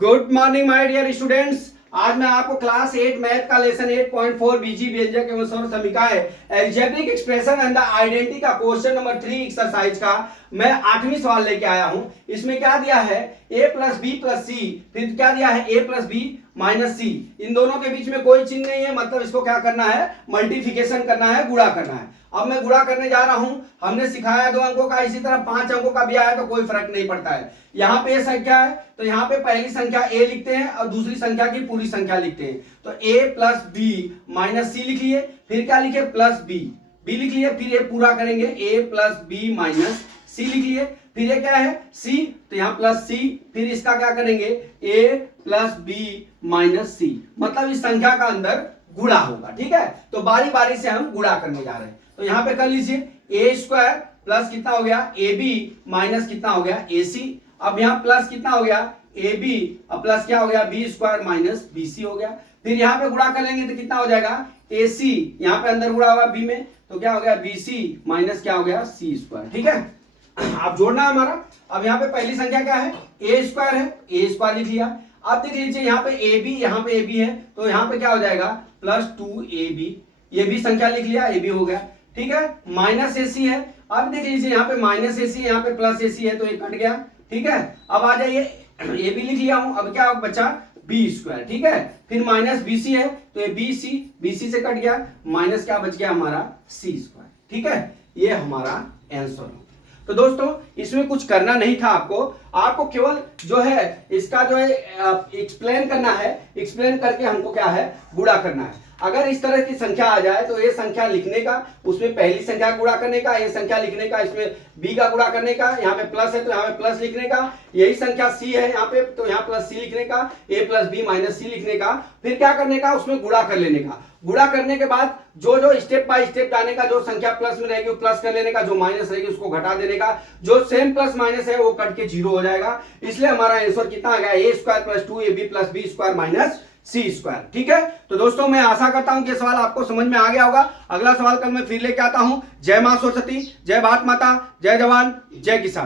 Good morning my dear students. आज मैं आपको क्लास 8 मैथ का लेसन 8.4 बीजी व्यंजक एवं सर्व समीकरण algebraic expression and the identity का क्वेश्चन नंबर 3 एक्सरसाइज का मैं 8वीं सवाल लेके आया हूं। इसमें क्या दिया है a प्लस बी प्लस सी, फिर क्या दिया है a प्लस बी माइनस सी। इन दोनों के बीच में कोई चिन्ह नहीं है, मतलब इसको क्या करना है, मल्टीप्लिकेशन करना है, गुणा करना है। अब मैं गुणा करने जा रहा हूं। हमने सिखाया 2 अंकों का, इसी तरह 5 अंकों का भी आया तो कोई फर्क नहीं पड़ता है। यहाँ पे संख्या है तो यहाँ पे पहली संख्या a लिखते हैं और दूसरी संख्या की पूरी संख्या लिखते हैं। तो a प्लस बी माइनस सी लिख लिए, फिर क्या लिखे प्लस बी, बी लिख लिए, फिर ये पूरा करेंगे a प्लस बी माइनस सी लिख लिए, फिर ये क्या है c, तो यहाँ प्लस सी, फिर इसका क्या करेंगे a प्लस बी माइनस सी, मतलब इस संख्या का अंदर गुणा होगा। ठीक है, तो बारी बारी से हम गुणा करने जा रहे हैं। तो यहाँ पे कर लीजिए ए स्क्वायर प्लस कितना हो गया ए बी माइनस कितना हो गया ए सी। अब यहाँ प्लस कितना हो गया ए बी और प्लस क्या हो गया B square minus B C हो गया। फिर यहाँ पे गुणा कर लेंगे तो कितना हो जाएगा ए सी, यहाँ पे अंदर गुणा हुआ बी में तो क्या हो गया बी सी माइनस क्या हो गया सी स्क्वायर। ठीक है, अब जोड़ना है हमारा। अब यहाँ पे पहली संख्या क्या है ए स्क्वायर है, ए स्क्वायर लिख लिया। अब देख लीजिए यहाँ पे ए बी, यहाँ पे ए बी है तो यहाँ पे क्या हो जाएगा प्लस 2ab, ये भी संख्या लिख लिया, ए बी हो गया। ठीक है, माइनस ए सी है। अब देख लीजिए यहाँ पे माइनस ए सी, यहाँ पे प्लस ए सी है तो ये कट गया। ठीक है, अब आ जाइए ए बी लिख लिया हूं, अब क्या बचा बी स्क्वायर। ठीक है, फिर माइनस बी सी है तो ये बी सी से कट गया, माइनस क्या बच गया हमारा सी स्क्वायर। ठीक है, ये हमारा आंसर हो। तो दोस्तों इसमें कुछ करना नहीं था आपको केवल जो है इसका जो है एक्सप्लेन करना है, एक्सप्लेन करके हमको क्या है गुणा करना है। अगर इस तरह की संख्या आ जाए तो ये संख्या लिखने का, उसमें पहली संख्या गुणा करने का, ये संख्या लिखने का, इसमें b का गुणा करने का, यहाँ पे प्लस है तो यहाँ पे प्लस लिखने का, यही संख्या c है यहाँ पे तो यहाँ प्लस c लिखने का, a प्लस बी माइनस सी लिखने का, फिर क्या करने का उसमें गुणा कर लेने का। गुणा करने के बाद जो जो स्टेप बाय स्टेप जाने का, जो संख्या प्लस में रहेगी वो प्लस कर लेने का, जो माइनस रहेगी उसको घटा देने का, जो सेम प्लस माइनस है वो कट के जीरो हो जाएगा। इसलिए हमारा आंसर कितना आ गया A square plus 2ab plus B square minus C square. ठीक है, तो दोस्तों मैं आशा करता हूं कि सवाल आपको समझ में आ गया होगा। अगला सवाल कल मैं फिर लेके आता हूं। जय मां सरस्वती, जय भारत माता, जय जवान, जय किसान।